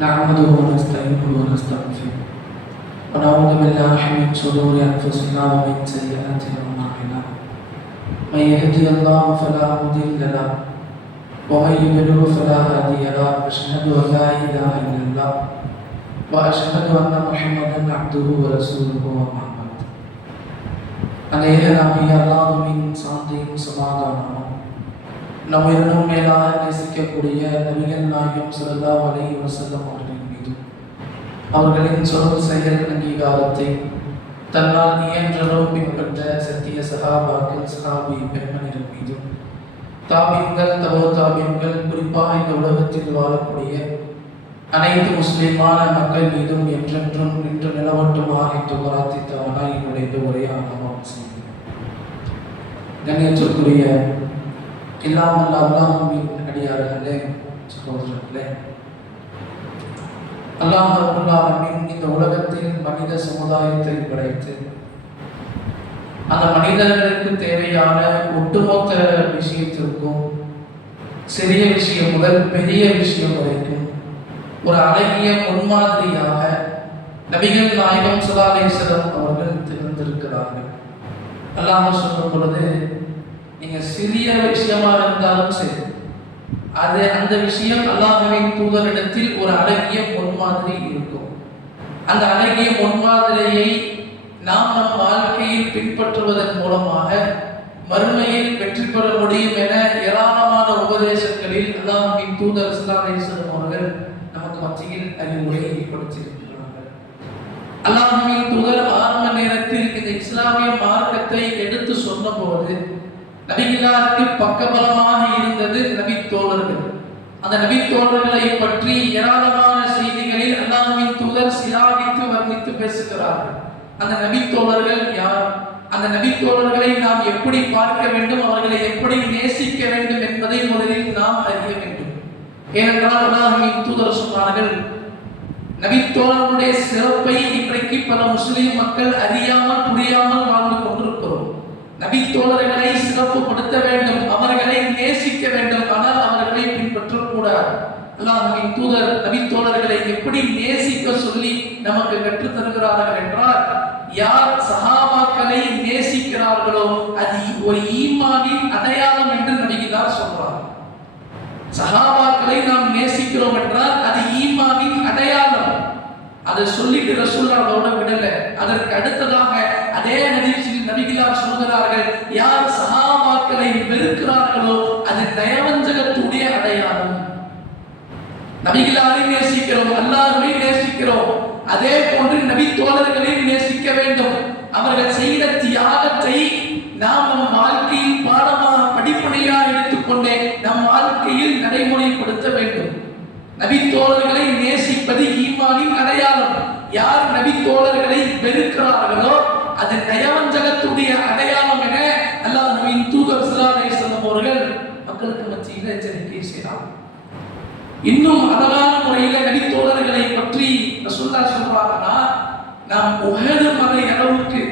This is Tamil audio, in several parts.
نحمده ونستعينه ونستغفره ونعوذ بالله من شرور أنفسنا ومن سيئات أعمالنا من يهده الله فلا مضل له ومن يضلل فلا هادي له أشهد أن لا إله إلا الله وأشهد أن محمدا عبده ورسوله ومحمد عليه نبي الله من சாந்தியும் சமாதானமும் நம்மிடம் மேலாக நேசிக்கக்கூடிய நபிகள் நாயகம் ஸல்லல்லாஹு அலைஹி வஸல்லம் அவர்களின் மீதும் அவர்களின் சொல் செயல் அங்கீகாரத்தை தன்னால் இயன்றளவு பின்பற்ற சத்திய சஹாபாக்கள் சஹாபி பெண்மணிகள் மீதும் தாபீன்கள் தாபீன்கள் குறிப்பாக இந்த உலகத்தில் வாழக்கூடிய அனைத்து முஸ்லிமான மக்கள் மீதும் என்றென்றும் நின்று நிலவட்டுமாக என்று பிரார்த்தித்தவனாய் என்னுடைய உரையாகவும் செய்கிறேன். கண்ணியத்திற்குரிய இல்லாமல் அல்லாஹ்வின் அடியார்களே, சகோதரர்களே, அல்லாஹ் ரப்பல் ஆலமீன் இந்த உலகத்தில் மனித சமுதாயத்தை படைத்து அந்த மனிதர்களுக்கு தேவையான ஒட்டுமொத்த விஷயத்திற்கும் சிறிய விஷயம் முதல் பெரிய விஷயம் வரைக்கும் ஒரு அழகிய முன்மாதிரியாக நபிகள் நாயகம் ஸல்லல்லாஹு அலைஹி வஸல்லம் அவர்கள் திகழ்ந்திருக்கிறார்கள். அல்லாஹ் சொல்லும் பொழுது, நீங்க சிறிய விஷயமா இருந்தாலும் சரி, அது அந்த விஷயம் அல்லாஹ்வின் தூதரிடத்தில் ஒரு அழகிய முன்மாதிரி இருக்கும். அந்த அழகிய முன்மாதிரியை நாம் நம் வாழ்க்கையில் பின்பற்றுவதன் மூலமாக மறுமையில் வெற்றி பெற முடியும் என ஏராளமான உபதேசங்களில் அல்லாஹ்வின் தூதர் ஸல்லல்லாஹு அலைஹி வஸல்லம் அவர்கள் நமக்கு மத்தியில் அறிவுரையை ஏற்படுத்தியிருக்கிறார்கள். அல்லாஹ்வின் தூதர் ஆரம்ப நேரத்தில் இந்த இஸ்லாமிய மார்க்கத்தை எடுத்து சொன்னபோது நபிகளாருக்கு பக்கபலமாக இருந்தது நபி தோழர்கள். அந்த நபி தோழர்களை பற்றி ஏராளமான செய்திகளில் அல்லாஹ்வின் தூதர் சிலாகித்து வர்ணித்து பேசுகிறார்கள். அந்த நபி தோழர்கள் யார்? அந்த நபி தோழர்களை நாம் எப்படி பார்க்க வேண்டும், அவர்களை எப்படி நேசிக்க வேண்டும் என்பதை முதலில் நாம் அறிய வேண்டும். ஏனென்றால் அல்லாஹ்வின் தூதர் சொன்னார்கள், நபி தோழர்களுடைய சிறப்பை இன்றைக்கு பல முஸ்லிம் மக்கள் அறியாமல் புரியாமல் வாழ்ந்து கொண்டிருக்கிறோம். நபி தோழர்களை சிறப்புப்படுத்த வேண்டும், அவர்களை நேசிக்க வேண்டும், ஆனால் அவர்களை பின்பற்றக்கூடாது. அல்லாஹ்வின் தூதர் நபி தோழர்களை எப்படி நேசிக்க சொல்லி நமக்கு கற்றுத் தருகிறார்கள் என்றால், யார் சஹாபாக்களை நேசிக்கிறார்களோ அது ஒரு ஈமானின் அடையாளம் என்று நபிகளார் சொல்றார். சஹாபாக்களை நாம் நேசிக்கிறோம் என்றால் அது ஈமானின் அடையாளம். அதை சொல்லிட்டு ரசூலுல்லாஹ்வோட விடல. அதற்கு அடுத்ததாக அதே ஹதீஸில் நபிகளார் சொல்கிறார்கள், யார் சஹாபாக்களை வெறுக்கிறார்களோ அது நயவஞ்சகத்துடைய அடையாளம். நபிகளாரை நேசிக்கிறோம், அல்லாஹ்வை நேசிக்கிறோம், அதே போன்று நபி தோழர்களை நேசிக்க வேண்டும். அவர்கள் செய்த தியாகத்தை நாம் நம் வாழ்க்கையில் பாடமாக படிப்படியாக எடுத்துக்கொண்டே நம் வாழ்க்கையில் நடைமுறைப்படுத்த வேண்டும். நபி தோழர்களை நேசிப்பது ஈமானின் அடையாளம். யார் நபி தோழர்களை வெறுக்கிறார்களோ அது நயவஞ்சகத்துடைய அடையாளம் என அல்லாஹ்வின் தூதர் ஸல்லல்லாஹு அலைஹி வஸல்லம் அவர்கள் மக்களுக்கு மத்தியில் எச்சரிக்கை செய்தார். இன்னும் அழகான முறையில் நபி தோழர்களை பற்றி ரசூலுல்லாஹ் சொல்றாங்கன்னா, நாம் உஹது மலை அளவுக்கு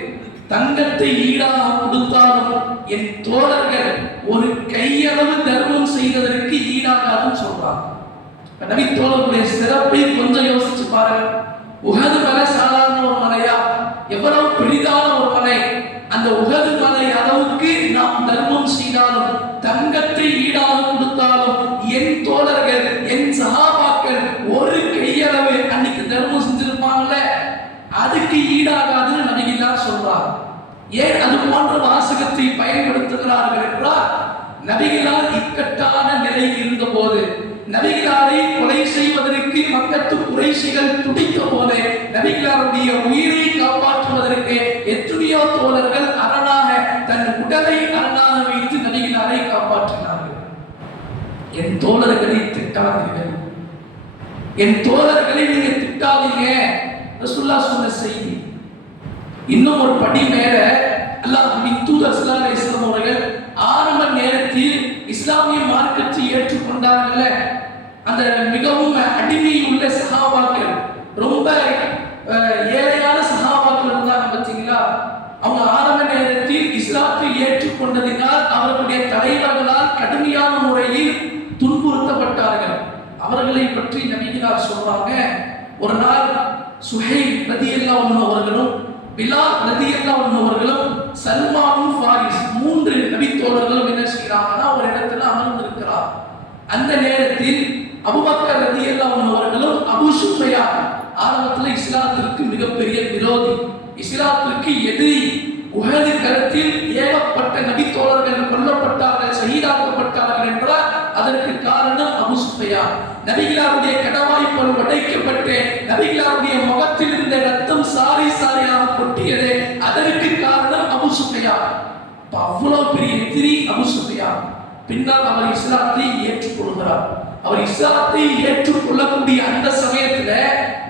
தங்கத்தை ஈடாக கொடுத்தாலும் என் தோழர்கள் ஒரு கையளவு தர்மம் செய்ததற்கு ஈடாகாதுன்னு சொல்றாங்க. நபி தோழர்களுடைய சிறப்பை கொஞ்சம் யோசிச்சு பாருங்க. உஹது மலை சாதாரண ஒரு மலையா? எவ்வளவு பெரிதான ஒரு மலை. அந்த உஹது மலை அளவுக்கு நாம் தர்மம் செய்தாலும் தங்கத்தை ஈடாக கொடுத்தாலும் என் தோழர்கள் என் சஹாபாக்கள் ஒரு கையளவு அன்னைக்கு தர்மம் செஞ்சிருப்பாங்கல்ல, அதுக்கு ஈடாகாதுன்னு நபிகளார் சொல்றார். ஏன் அது போன்ற வாசகத்தை பயன்படுத்துகிறார்கள் என்றால், நபிகளார் இக்கட்டான நிலையில் இருந்த போது, நபிகளாரை கொலை செய்வதற்கு மக்கத்து குறைஷிகள் துடித்த போது, நபிகளாருடைய உயிரை காப்பாற்றுவதற்கு எத்தனையோ தோழர்கள் அரணாக தன் உடலை அரணாக வைத்து நபிகளாரை காப்பாற்றினார்கள். என் தோழர்களை திட்டாதீர்கள், என் தோழர்களை நீங்க திட்டாதீங்க ரசூலுல்லாஹ் சொன்ன செய்தி. இன்னும் ஒரு படி மேல அல்லாஹ்வின் தூதர் ஸல்லல்லாஹு அலைஹி வஸல்லம் அவர்கள் ஆரம்ப நேரத்தில் இஸ்லாமிய மார்க்கத்தை ஏற்றுக்கொண்டார்கள். அந்த மிகவும் அடிமை உள்ள சஹாபாக்கள், ரொம்ப ஏழையான சஹாபாக்கள் இருந்தாங்க பார்த்தீங்களா, அவங்க ஆரம்ப நேரத்தில் இஸ்லாத்தை ஏற்றுக்கொண்டதினால் அவர்களுடைய தலைவர்களால் கடுமையான முறையில் துன்புறுத்தப்பட்டார்கள். அவர்களை பற்றி நபிகளார் சொல்றாங்க, ஒரு நாள் சுஹைப் ரலியல்லாஹு அன்ஹு அவர்களும் பிலால் ரலியல்லாஹு அன்ஹு அவர்களும் சல்மானும் ஃபாரிஸ் 3 நபி தோழர்களும் என்ன செய்யறாங்கன்னா ஒரு இடத்துல அமர்ந்திருக்கிறார். அந்த நேரத்தில் அபூபக்கர் ரலியல்லாஹு அன்ஹு அவர்களும் அபூ சுஃபியான் ஆரம்பத்தில் இஸ்லாத்திற்கு மிகப்பெரிய விரோதி, இஸ்லாத்திற்கு எதிரி, உஹது களத்தில் ஏகப்பட்ட நபி தோழர்கள் கொல்லப்பட்டார்கள், ஷஹீதாக்கப்பட்டார்கள் என்றால் அதற்கு காரணம் அபூ சுஃபியான். நபிகளாருடைய கடவாய்ப்பல் உடைக்கப்பட்டு நபிகளாருடைய முகத்தில் இருந்த ரத்தம் சாரி சாரியாக கொட்டியது, அதற்கு காரணம் அபூ சுஃபியான். அவ்வளவு பெரிய எதிரி அபூ சுஃபியான். பின்னால் அவர் இஸ்லாத்தை ஏற்றுக்கொள்கிறார். அவர் இஸ்லாத்தை ஏற்றுக்கொள்ளக்கூடிய அந்த சமயத்துல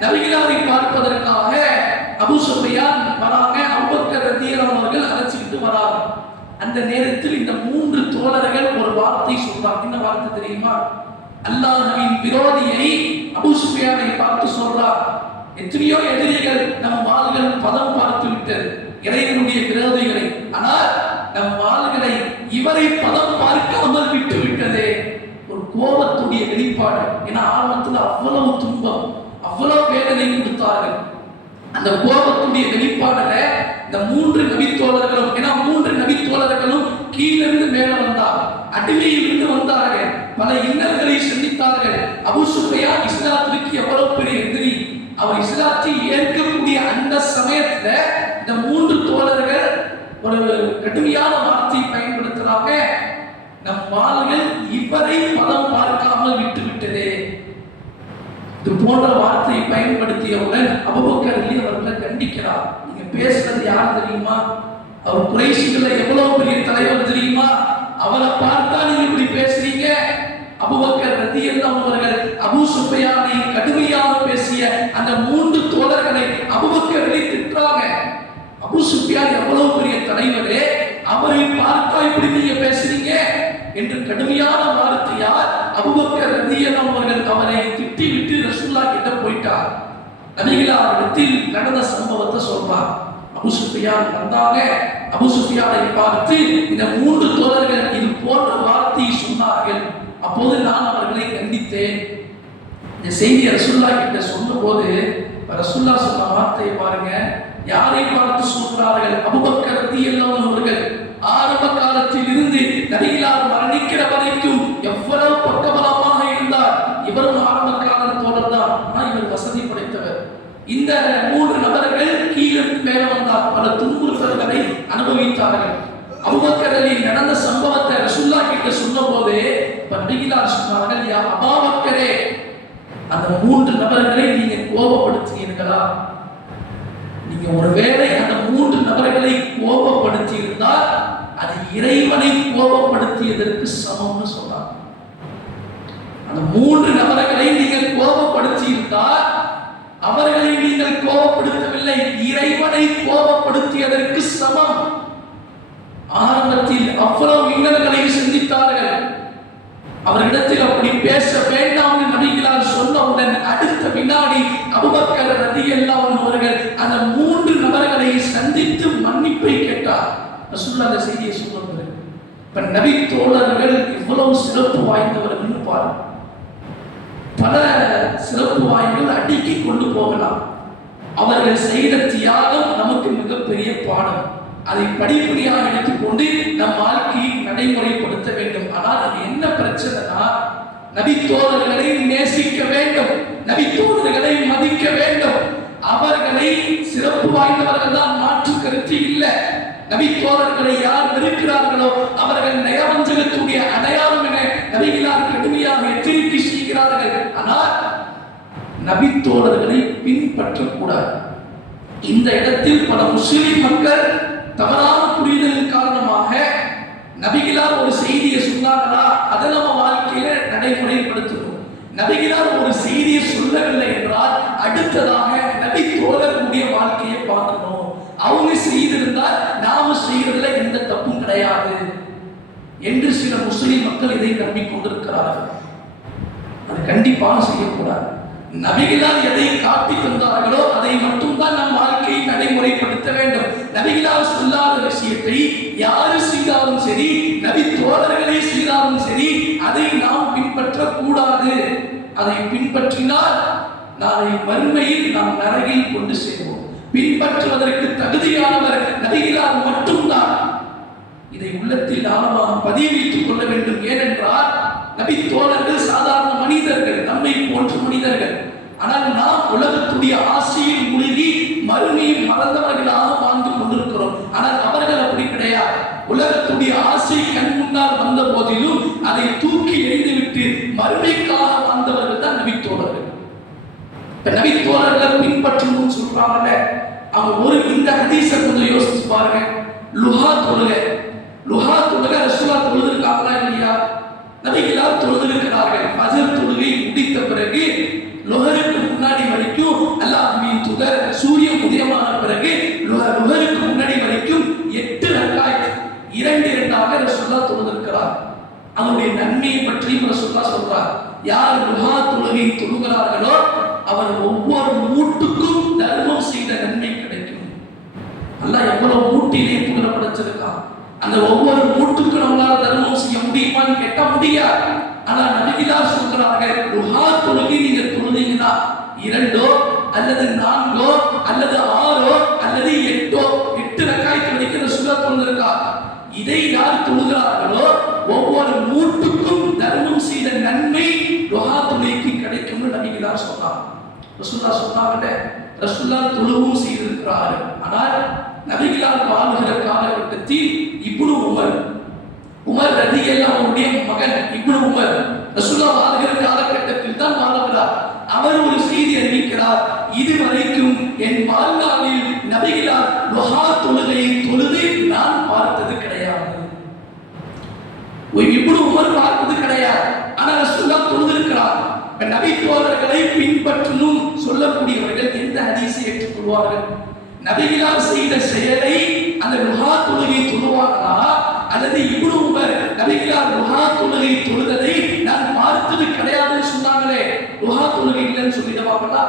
நபிகளாரை பார்ப்பதற்காக அபூ சுஃபியான் வராங்க. அபூபக்கர் ரலியல்லாஹு அவர்கள் அழைச்சிட்டு வராங்க. அந்த நேரத்தில் இந்த 3 தோழர்கள் ஒரு வார்த்தை சொல்றாங்க. என்ன வார்த்தை தெரியுமா? அல்லாஹ்வின் விரோதியை அபூ சுஃபியானை பார்த்து சொல்றார், எத்தனையோ எதிரிகள் நம் வாள்கள் பதம் பார்த்து விட்டது, இறைவனுடைய விரோதிகளை, ஆனால் நம் வாள்களை இவரை பதம் பார்க்காமல் விட்டு விட்டதே. ஒரு கோபத்துடைய வெளிப்பாடு. ஏன்னா ஆரம்பத்தில் அவ்வளவு துன்பம், அவ்வளவு வேதனை கொடுத்தார்கள். அந்த கோபத்துடைய வெளிப்பாடுல இந்த 3 நபி தோழர்களும், ஏன்னா 3 நபி தோழர்களும் கீழிருந்து மேல வந்தார், அடிமையிலிருந்து வந்தார்கள், பல இன்னல்களை சந்தித்தார்கள். அபூ சுஃபியான் இஸ்லாத்திற்கு எவ்வளவு பெரிய எதிரி, அவர் இஸ்லாத்தை ஏற்கக்கூடிய அந்த சமயத்துல இந்த 3 தோழர்கள் ஒரு கடுமையான வார்த்தையை பயன்படுத்துறாங்க, நம் வாள்கள் இவரை பதம் பார்க்காமல் விட்டு விட்டதே. இது போன்ற வார்த்தையை பயன்படுத்தியவுடன் அபூபக்கர் அவர்களை கண்டிக்கிறார். நீங்க பேசுறது யார் தெரியுமா? அவர் குறைஷிகள எவ்வளவு பெரிய தலைவர் தெரியுமா? அவரை பார்த்தா நீங்க இப்படி பேசுறீங்க. அபூபக்கர் ரலியல்லாஹு அவர்கள் அபூ சுஃபியானை கடுமையாக பேசிய அந்த 3 தோழர்களை அபூபக்கர் திட்டுறாங்க. அபூ சுஃபியான் எவ்வளவு பெரிய தலைவரே, அவரை பார்த்தா இப்படி நீங்க பேசுறீங்க என்று கடுமையான வார்த்தையால் அபூபக்கர் ரலியல்லாஹு அவர்கள் அவரை திட்டி விட்டு ரசூலுல்லாஹ் கிட்ட போயிட்டார். நபிகளாரிடத்தில் நடந்த சம்பவத்தை சொல்றார். அபூ சுஃபியான் வந்தாங்க. அபூ சுஃபியானை பார்த்து இந்த 3 தோழர்கள் இது போன்ற வார்த்தையை சொன்னார்கள். அப்போது நான் அவர்களை கண்டித்தேன். இந்த செய்தியை ரசூலுல்லாஹ் கிட்ட சொன்னபோது ரசூலுல்லாஹ் சொன்ன வார்த்தையை பாருங்க. யாரை பார்த்து சொல்றார்கள்? அபூபக்கர் ரலியல்லாஹு அவர்கள் ஆரம்ப காலத்தில் இருந்து நபிகளார் மரணிக்கிற வரைக்கும் எவ்வளவு பக்கபலமாக இருந்தார். இவரும் ஆரம்ப கால தோழர் தான், ஆனால் இவர் வசதி படைத்தவர். இந்த 3 நபர்கள் கீழே மேல வந்தார், பல துன்புறுத்தல்களை அனுபவித்தார்கள். அபூபக்கர் நடந்த சம்பவத்தை ரசூலுல்லாஹ் கிட்ட சொன்னபோது நபிகளார் சொன்னார்கள், யா அபூபக்கரே, அந்த 3 நபர்களை நீங்க கோபப்படுத்தினீர்களா? நீங்க ஒருவேளை அந்த 3 நபர்களை கோபப்படுத்தி இருந்தால் அது இறைவனை கோபப்படுத்தியதற்கு சமம்னு சொன்னார். அந்த 3 நபர்களை நீங்கள் கோபப்படுத்தி இருந்தால் அவர்களை நீங்கள் கோபப்படுத்தவில்லை, இறைவனை கோபப்படுத்தியதற்கு சமம். ஆரம்பத்தில் அவ்வளவு இன்னல்களை சந்தித்தார்கள். அவரிடத்தில் அப்படி பேச வேண்டாம் என்று நபிகளார் சொன்னவுடன் அடுத்த வினாடி அபூபக்கர் ரலியல்லாஹு அன்ஹு அவர்கள் அந்த 3 நபர்களை சந்தித்து மன்னிப்பை கேட்டார். ரசூலுல்லாஹ் அந்த செய்தியை சொன்னார்கள். இப்ப நபி தோழர்கள் இவ்வளவு சிறப்பு வாய்ந்தவர்கள் பாருங்க. பல சிறப்பு வாய்ந்தவர்கள் அடுக்கி கொண்டு போகலாம். அவர்கள் செய்த தியாகம் நமக்கு மிகப்பெரிய பாடம். அதை படிப்படியாக எடுத்துக்கொண்டு நம் வாழ்க்கையை நடைமுறைப்படுத்த வேண்டும். ஆனால் அது என்ன பிரச்சனைனா, நபி தோழர்களை நேசிக்க வேண்டும், நபி தோழர்களை மதிக்க வேண்டும். அவர்களை சிறப்பு வாய்ந்தவர்கள் தான், மாற்று கருத்து இல்லை. நபி தோழர்களை யார் வெறுக்கிறார்களோ அவர்கள் நயவஞ்சகத்துடைய அடையாளம் என நபிகளார் கடுமையாக எச்சரிக்கை செய்கிறார்கள். ஆனால் நபி தோழர்களை பின்பற்றக்கூடாது. இந்த இடத்தில் பல முஸ்லிம் மக்கள் தவறான புரிதலின் காரணமாக நபிகளார் ஒரு செய்தியை சொன்னார்களா அதை நம்ம வாழ்க்கையில நடைமுறைப்படுத்தணும். நபிகளார் ஒரு செய்தியை சொல்லவில்லை என்றால் அடுத்ததாக நபி தோழர்களுடைய வாழ்க்கையை பார்க்கணும். அவங்க செய்திருந்தால் நாம செய்யறதுல எந்த தப்பும் கிடையாது என்று சில முஸ்லிம் மக்கள் இதை நம்பிக்கொண்டிருக்கிறார்கள். அது கண்டிப்பாக செய்யக்கூடாது. நபிகளார் எதை காட்டி தந்தார்களோ அதை மட்டும்தான் நம் வாழ்க்கையை நடைமுறைப்படுத்த வேண்டும். நபிகளார் சொல்லாத விஷயத்தை யாரு செய்தாலும் சரி, நபி தோழர்களை செய்தாலும் சரி, அதை நாம் பின்பற்ற கூடாது. அதை பின்பற்றினால் நாளை மறுமையில் நாம் நரகில் கொண்டு சேர்வோம். பின்பற்றுவதற்கு தகுதியானவர் நபிகளார் மட்டும்தான். இதை உள்ளத்தில் ஆழமாக பதிய வைத்துக் கொள்ள வேண்டும். ஏனென்றால் நபி தோழர்கள் சாதாரண மனிதர்கள், நம்மை போன்ற மனிதர்கள். ஆனால் நாம் உலகத்துடைய ஆசையில் மூழ்கி மறுமையை மறந்தவர்களாக வாழ்ந்து கொண்டிருக்கிறோம். ஆனால் அவர்கள் அப்படி கிடையாது. உலகத்துடைய ஆசை கண் முன்னால் வந்த போதிலும் அதை தூக்கி எறிந்துவிட்டு மறுமைக்காக வாழ்ந்தவர்கள் தான் நபி தோழர்கள். நபி தோழர்கள் பின்பற்றணும்னு சொல்றாங்கல்ல, அவங்க இந்த ஹதீஸை கொஞ்சம் யோசிச்சு பாருங்க. லுஹா தொழுகை ரசூலுல்லாஹ் தொழுதிருக்காங்களா இல்லையா? நபிகளார் தொழுதிருக்கிறார்கள். ஃபஜ்ர் தொழுகை முடித்த பிறகு லுஹருக்கு முன்னாடி வரைக்கும் அல்லாஹ்வின் தூதர் சூரியன் உதயமான பிறகு லுஹருக்கு முன்னாடி வரைக்கும் 8 ரக்காத் 2 ரசூலுல்லாஹ் தொழுதிருக்கிறார். அதனுடைய நன்மையை பற்றியும் ரசூலுல்லாஹ் சொல்றார். யார் லுஹா தொழுகை தொழுகிறார்களோ அவர் ஒவ்வொரு மூட்டுக்கும் தர்மம் செய்த நன்மை கிடைக்கும். அல்லாஹ் எவ்வளவு மூட்டிலே புகழப்படைச்சிருக்கான். அந்த ஒவ்வொரு மூட்டுக்கும் நம்மளால தர்மம் செய்ய முடியுமான்னு கேட்டா முடியாது. ஆனா நபிகளார் சொல்றார்கள், லுஹா தொழுகை நீங்க தொழுதீங்கன்னா 2 அல்லது 4 அல்லது 6 அல்லது 8 ரக்காத் வரைக்கும் ரசூலுல்லாஹ் தொழுதிருக்கார். இதை யார் தொழுகிறார்களோ ஒவ்வொரு மூட்டுக்கும் தர்மம் செய்த நன்மை லுஹா தொழுகைக்கு கிடைக்கும்னு நபிகளார் சொன்னார். ரசூலுல்லாஹ் சொன்னாங்க, ரசூலுல்லாஹ் தொழுவும் செய்திருக்கிறார். ஆனால் நபிகளார் வாழ்கிற காலகட்டத்தில் இப்னு உமர் ரலியல்லாஹு அவருடைய மகன் இப்னு உமர் ரசூலுல்லாஹ் வாழ்கிற காலகட்டத்தில் தான் வாழ்கிறார். அவர் ஒரு செய்தி அறிவிக்கிறார், இதுவரைக்கும் என் வாழ்நாளில் நபிகளார் லுஹா தொழுகையை தொழுது நான் பார்த்தது கிடையாது. இப்னு உமர் பார்த்தது கிடையாது, ஆனால் ரசூலுல்லாஹ் தொழுதிருக்கிறார். நபி தோழர்களை பின்பற்றணும் சொல்லக்கூடியவர்கள் எந்த ஹதீஸை ஏற்றுக்கொள்வார்கள்? நபிகளார் செய்த செயலை அந்த லுஹா தொழுகை தொழுவார்களா, அல்லது இப்னு உமர் நபிகளார் லுஹா தொழுகை தொழுததை நான் பார்த்தது கிடையாதுன்னு சொன்னாங்களே, லுஹா தொழுகை இல்லைன்னு சொல்லிடுவாங்களா?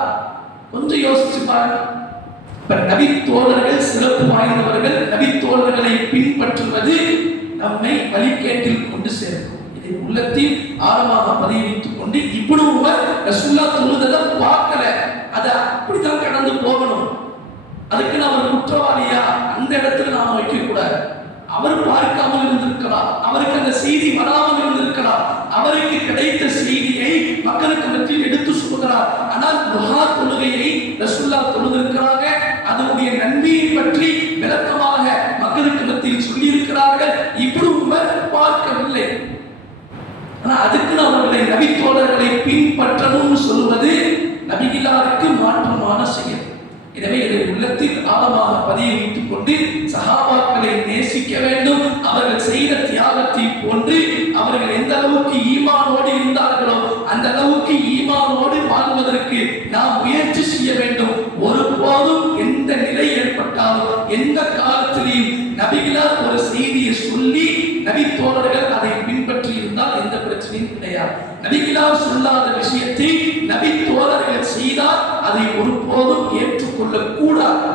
கொஞ்சம் யோசிச்சு பாருங்க. நபி தோழர்கள் சிறப்பு வாய்ந்தவர்கள். நபி தோழர்களை பின்பற்றுவது நம்மை வழிகேட்டில் கொண்டு சேர்க்கும். இதை உள்ளத்தில் ஆழமாக பதிய வைத்துக் கொண்டு இப்னு உமர் ரசூலுல்லாஹ் தொழுததை பார்க்கல, அதை அப்படித்தான் கடந்து போகணும். அதுக்கு அவர் குற்றவாளியா அந்த இடத்துல நாம வைக்க கூடாது. அவர் பார்க்காமல் இருந்திருக்கலாம், அவருக்கு அந்த செய்தி வராமல் இருந்திருக்கலாம், அவருக்கு கிடைத்த செய்தியை மக்களுக்கு மத்தியில் எடுத்து சொல்கிறார். ஆனால் லுஹா தொழுகையை ரசூலுல்லாஹ் தொழுதிருக்கிறாங்க, அதனுடைய நன்மையை பற்றி விளக்கமாக மக்களுக்கு மத்தியில் சொல்லி இருக்கிறார்கள். இப்னு உமர் பார்க்கவில்லை. ஆனா அதுக்கு அவர்களை நபி தோழர்களை பின்பற்றணும்னு சொல்வது நபிகளாருக்கு மாற்றமான செயல். எனவே இதை உள்ளத்தில் ஆழமாக பதிய வைத்துக் கொண்டு சஹாபாக்களை நேசிக்க வேண்டும். அவர்கள் செய்த தியாகத்தை போன்று அவர்கள் எந்த அளவுக்கு ஈமானோடு இருந்தார்களோ அந்த அளவுக்கு ஈமானோடு வாழ்வதற்கு நாம் முயற்சி செய்ய வேண்டும். ஒருபோதும் எந்த நிலை ஏற்பட்டாலும் எந்த காலத்திலையும் நபிகளார் ஒரு செய்தியை சொல்லி நபி தோழர்கள் அதை பின்பற்றி இருந்தால் எந்த பிரச்சனையும் கிடையாது. நபிகளார் சொல்லாத விஷயத்தை நபி தோழர்கள் செய்தால் அதை ஒருபோதும் ஏற்றுக்கொள்ள கூடாது.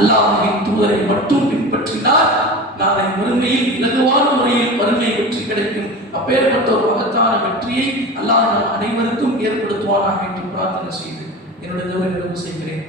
அல்லாஹ்வின் தூதரை மட்டும் பின்பற்றினால் நாளை மறுமையில் இலகுவான முறையில் மறுமை வெற்றி கிடைக்கும். அப்பேற்பட்ட ஒரு மகத்தான வெற்றியை அல்லாஹ் நம் அனைவருக்கும் ஏற்படுத்துவானாக என்று பிரார்த்தனை செய்து என்னுடைய நிறைவு செய்கிறேன்.